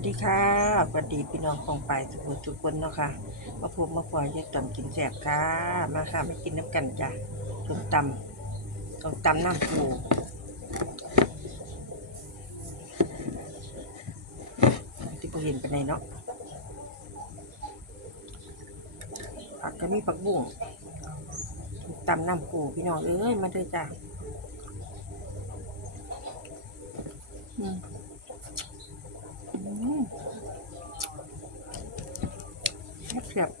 วัสดีค่ะสวัสดีพี่น้องของไปทุกคนทุกคนเนาะค่ะมาพบมาพอยายต่ำกินแสบค่ะมาค่ะมากินน้ำกันจ้ะต้มตำต้มตำน้ำปูที่เราเห็นไปในเนาะผักก็มีผักบุ้งต้มตำน้ำปูพี่น้องเอ้ยมาเลยจ้ะอืม อืม เสียบ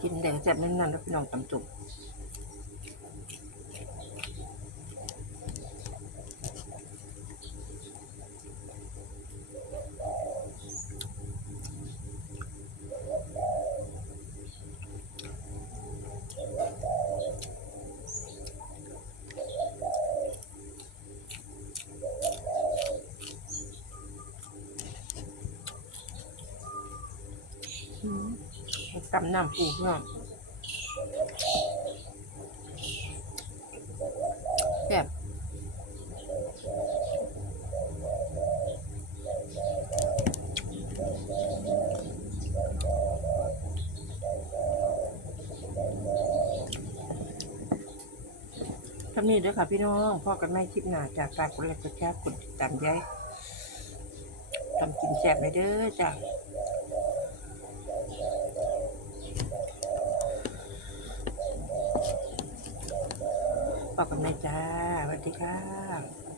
กินแดงแซ่บนั่นๆแล้วพี่น้องตำจุ่มอืม ตำน้ำปูพี่น้องแซ่บทำนี้เด้อค่ะพี่น้องพ่อกันไม่คลิปหนาจากฝากกดไลค์กดแชร์กดติดตามย้ายทำกินแซ่บเลยเด้อจ้ะ ฝากกันในอยจ้าสวัสดีครับ